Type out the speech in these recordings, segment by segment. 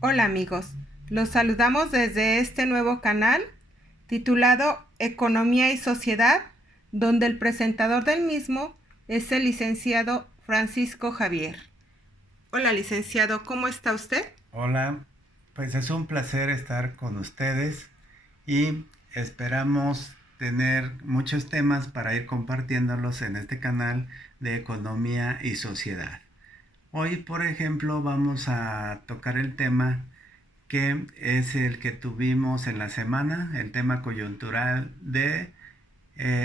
Hola amigos, los saludamos desde este nuevo canal titulado Economía y Sociedad, donde el presentador del mismo es el licenciado Francisco Javier. Hola licenciado, ¿cómo está usted? Hola, pues es un placer estar con ustedes y esperamos tener muchos temas para ir compartiéndolos en este canal de economía y sociedad. Hoy, por ejemplo, vamos a tocar el tema que es el que tuvimos en la semana, el tema coyuntural de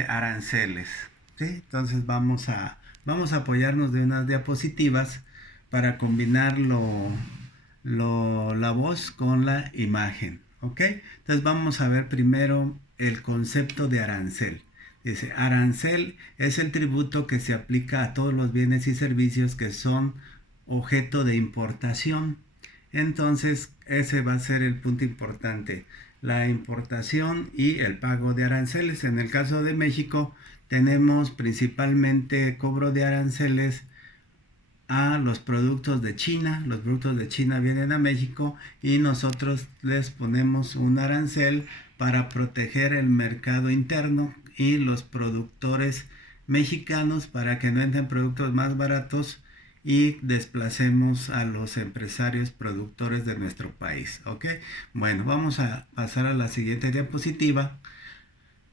aranceles. ¿Sí? Entonces vamos a apoyarnos de unas diapositivas para combinar la voz con la imagen. ¿Ok? Entonces vamos a ver primero el concepto de arancel. Dice, arancel es el tributo que se aplica a todos los bienes y servicios que son objeto de importación. Entonces, ese va a ser el punto importante, la importación y el pago de aranceles. En el caso de México, tenemos principalmente cobro de aranceles a los productos de China. Los productos de China vienen a México y nosotros les ponemos un arancel para proteger el mercado interno y los productores mexicanos para que no entren productos más baratos y desplacemos a los empresarios productores de nuestro país. ¿Ok? Bueno, vamos a pasar a la siguiente diapositiva.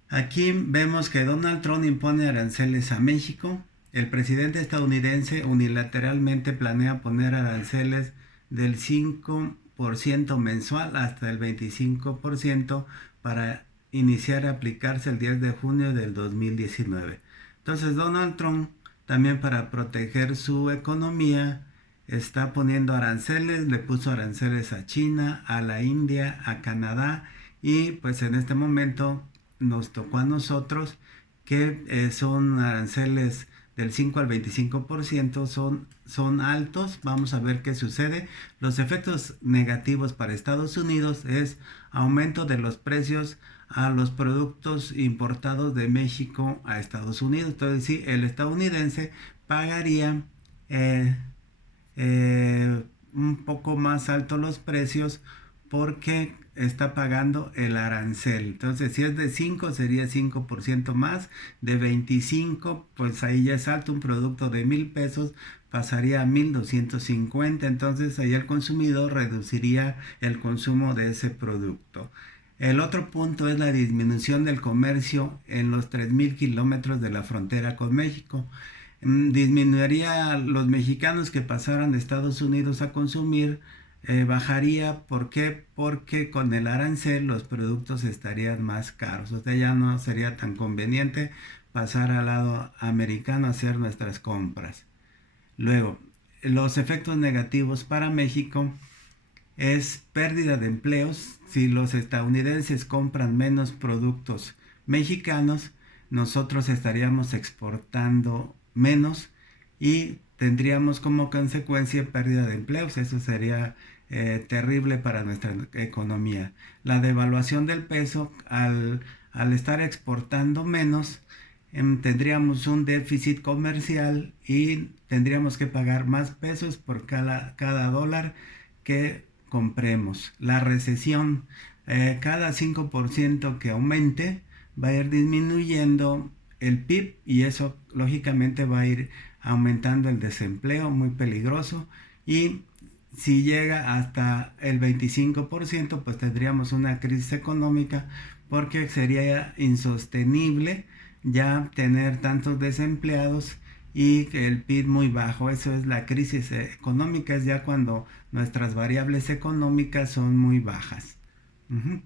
Aquí vemos que Donald Trump impone aranceles a México. El presidente estadounidense unilateralmente planea poner aranceles del 5% mensual hasta el 25% para iniciar a aplicarse el 10 de junio del 2019. Entonces Donald Trump, también para proteger su economía, está poniendo aranceles, le puso aranceles a China, a la India, a Canadá, y pues en este momento nos tocó a nosotros que son aranceles del 5 al 25%, son altos. Vamos a ver qué sucede. Los efectos negativos para Estados Unidos es aumento de los precios a los productos importados de México a Estados Unidos. Entonces sí, el estadounidense pagaría eh, un poco más alto los precios porque está pagando el arancel. Entonces, si es de 5 sería 5% más. De 25 pues ahí ya es alto. Un producto de 1,000 pesos pasaría a 1,250. Entonces, ahí el consumidor reduciría el consumo de ese producto. El otro punto es la disminución del comercio en los 3,000 kilómetros de la frontera con México. Disminuiría los mexicanos que pasaran de Estados Unidos a consumir, bajaría. ¿Por qué? Porque con el arancel los productos estarían más caros. O sea, ya no sería tan conveniente pasar al lado americano a hacer nuestras compras. Luego, los efectos negativos para México es pérdida de empleos. Si los estadounidenses compran menos productos mexicanos, nosotros estaríamos exportando menos y tendríamos como consecuencia pérdida de empleos. Eso sería terrible para nuestra economía. La devaluación del peso, al estar exportando menos, tendríamos un déficit comercial y tendríamos que pagar más pesos por cada dólar que compremos. La recesión, cada 5% que aumente va a ir disminuyendo el PIB y eso lógicamente va a ir aumentando el desempleo, muy peligroso. Y si llega hasta el 25%, pues tendríamos una crisis económica porque sería insostenible ya tener tantos desempleados y el PIB muy bajo. Eso es la crisis económica, es ya cuando nuestras variables económicas son muy bajas.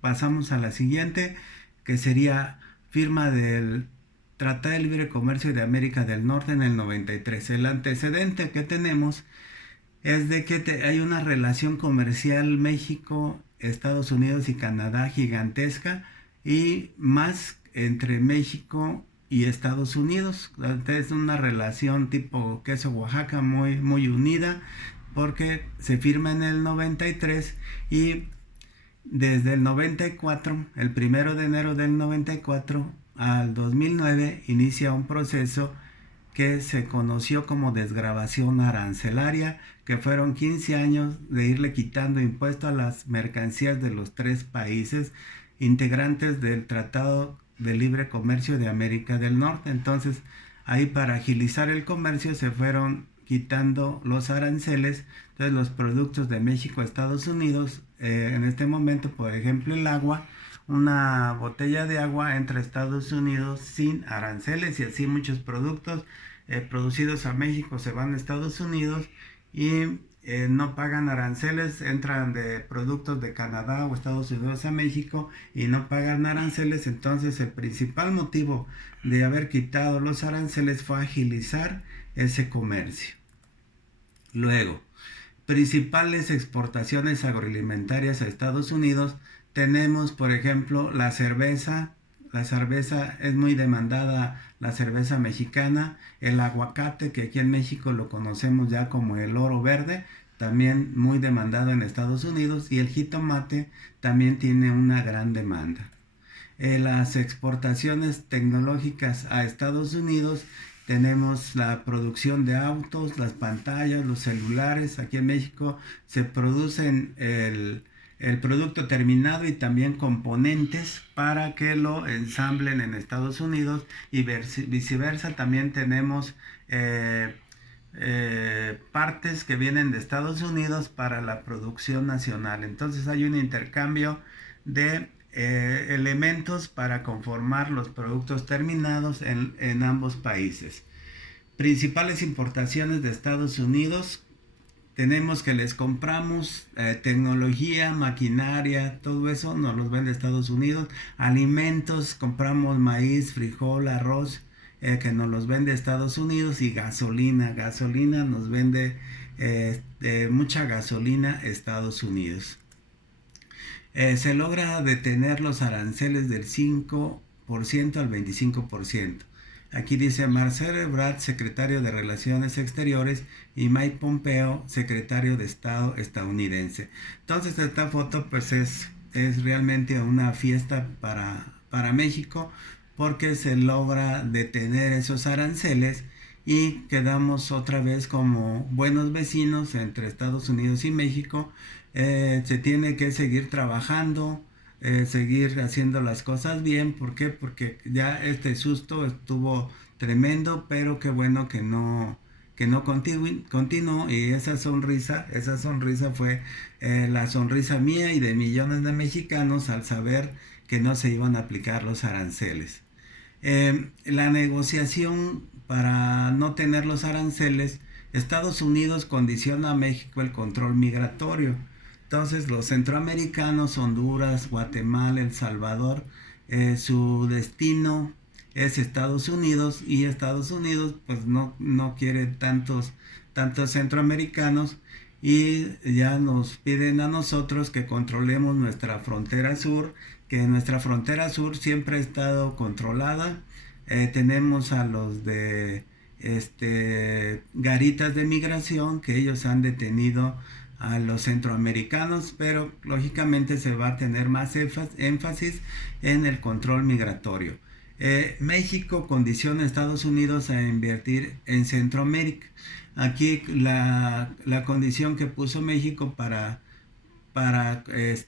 Pasamos a la siguiente, que sería firma del Tratado de Libre Comercio de América del Norte en el 93. El antecedente que tenemos es de que hay una relación comercial México, Estados Unidos y Canadá gigantesca, y más entre México y Estados Unidos. Es una relación tipo queso Oaxaca, muy, muy unida, porque se firma en el 93 y desde el 94, el 1 de enero del 94 al 2009, inicia un proceso que se conoció como desgravación arancelaria, que fueron 15 años de irle quitando impuesto a las mercancías de los 3 países integrantes del Tratado de Libre Comercio de América del Norte. Entonces, ahí para agilizar el comercio se fueron quitando los aranceles. Entonces, los productos de México a Estados Unidos, en este momento, por ejemplo, el agua, una botella de agua entra a Estados Unidos sin aranceles, y así muchos productos producidos a México se van a Estados Unidos y no pagan aranceles, entran de productos de Canadá o Estados Unidos a México y no pagan aranceles. Entonces el principal motivo de haber quitado los aranceles fue agilizar ese comercio. Luego, principales exportaciones agroalimentarias a Estados Unidos, tenemos por ejemplo la cerveza. La cerveza es muy demandada, la cerveza mexicana, el aguacate, que aquí en México lo conocemos ya como el oro verde, también muy demandado en Estados Unidos, y el jitomate también tiene una gran demanda. Las exportaciones tecnológicas a Estados Unidos, tenemos la producción de autos, las pantallas, los celulares. Aquí en México se producen el producto terminado y también componentes para que lo ensamblen en Estados Unidos, y viceversa. También tenemos partes que vienen de Estados Unidos para la producción nacional. Entonces hay un intercambio de elementos para conformar los productos terminados en ambos países. Principales importaciones de Estados Unidos, tenemos que les compramos tecnología, maquinaria, todo eso nos los vende Estados Unidos. Alimentos, compramos maíz, frijol, arroz, que nos los vende Estados Unidos. Y gasolina nos vende mucha gasolina Estados Unidos. Se logra detener los aranceles del 5% al 25%. Aquí dice Marcelo Ebrard, secretario de Relaciones Exteriores, y Mike Pompeo, secretario de Estado estadounidense. Entonces esta foto pues es realmente una fiesta para México, porque se logra detener esos aranceles y quedamos otra vez como buenos vecinos entre Estados Unidos y México. Se tiene que seguir trabajando, seguir haciendo las cosas bien. ¿Por qué? Porque ya este susto estuvo tremendo, pero qué bueno que no continuó. Y esa sonrisa fue la sonrisa mía y de millones de mexicanos al saber que no se iban a aplicar los aranceles. La negociación para no tener los aranceles, Estados Unidos condiciona a México el control migratorio. Entonces los centroamericanos, Honduras, Guatemala, El Salvador, su destino es Estados Unidos, y Estados Unidos pues no quiere tantos centroamericanos, y ya nos piden a nosotros que controlemos nuestra frontera sur, que nuestra frontera sur siempre ha estado controlada. Tenemos a los de garitas de migración, que ellos han detenido a los centroamericanos, pero lógicamente se va a tener más énfasis en el control migratorio. México condiciona a Estados Unidos a invertir en Centroamérica. Aquí la condición que puso México para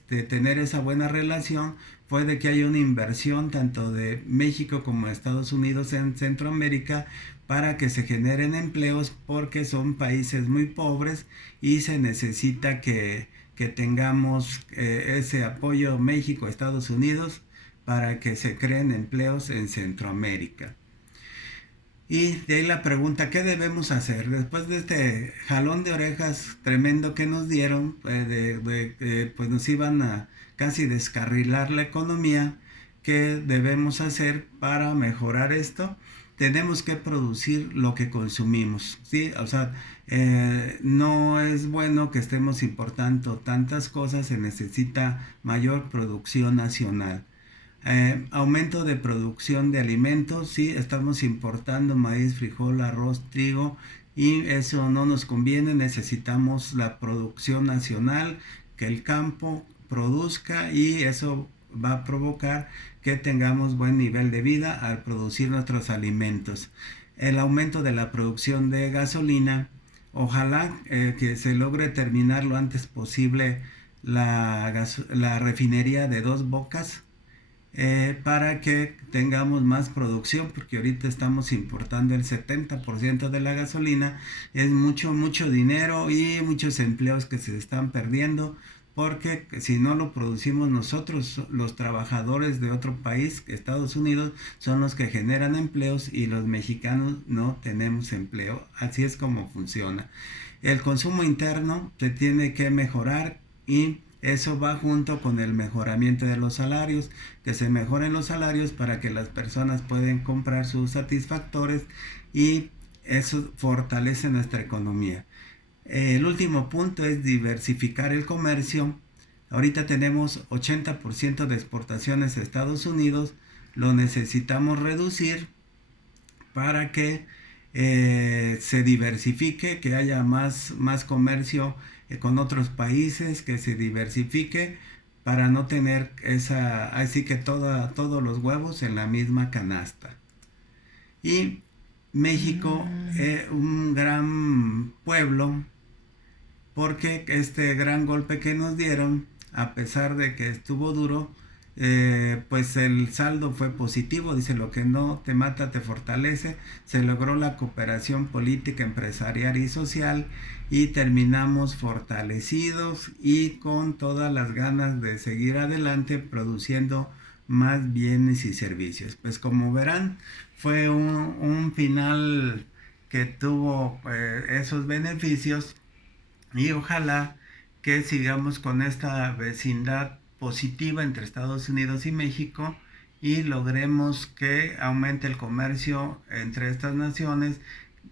tener esa buena relación fue de que haya una inversión tanto de México como de Estados Unidos en Centroamérica, para que se generen empleos, porque son países muy pobres y se necesita que tengamos ese apoyo México-Estados Unidos para que se creen empleos en Centroamérica. Y de ahí la pregunta, ¿qué debemos hacer? Después de este jalón de orejas tremendo que nos dieron, pues nos iban a casi descarrilar la economía, ¿qué debemos hacer para mejorar esto? Tenemos que producir lo que consumimos, ¿sí? O sea, no es bueno que estemos importando tantas cosas, se necesita mayor producción nacional. Aumento de producción de alimentos, sí, estamos importando maíz, frijol, arroz, trigo, y eso no nos conviene. Necesitamos la producción nacional, que el campo produzca, y eso va a provocar que tengamos buen nivel de vida al producir nuestros alimentos. El aumento de la producción de gasolina Ojalá que se logre terminar lo antes posible la refinería de Dos Bocas, para que tengamos más producción, porque ahorita estamos importando el 70% de la gasolina. Es mucho, mucho dinero y muchos empleos que se están perdiendo, porque si no lo producimos nosotros, los trabajadores de otro país, Estados Unidos, son los que generan empleos y los mexicanos no tenemos empleo. Así es como funciona. El consumo interno se tiene que mejorar y eso va junto con el mejoramiento de los salarios, que se mejoren los salarios para que las personas puedan comprar sus satisfactores y eso fortalece nuestra economía. El último punto es diversificar el comercio. Ahorita tenemos 80% de exportaciones a Estados Unidos, lo necesitamos reducir para que se diversifique, que haya más comercio con otros países, que se diversifique para no tener así que todos los huevos en la misma canasta. Y México es un gran pueblo, porque este gran golpe que nos dieron, a pesar de que estuvo duro, pues el saldo fue positivo. Dice: lo que no te mata te fortalece. Se logró la cooperación política, empresarial y social y terminamos fortalecidos y con todas las ganas de seguir adelante produciendo más bienes y servicios. Pues como verán, fue un final que tuvo esos beneficios, y ojalá que sigamos con esta vecindad positiva entre Estados Unidos y México y logremos que aumente el comercio entre estas naciones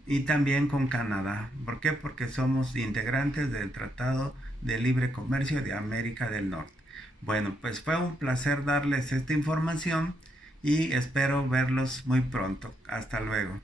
y también con Canadá. ¿Por qué? Porque somos integrantes del Tratado de Libre Comercio de América del Norte. Bueno, pues fue un placer darles esta información y espero verlos muy pronto. Hasta luego.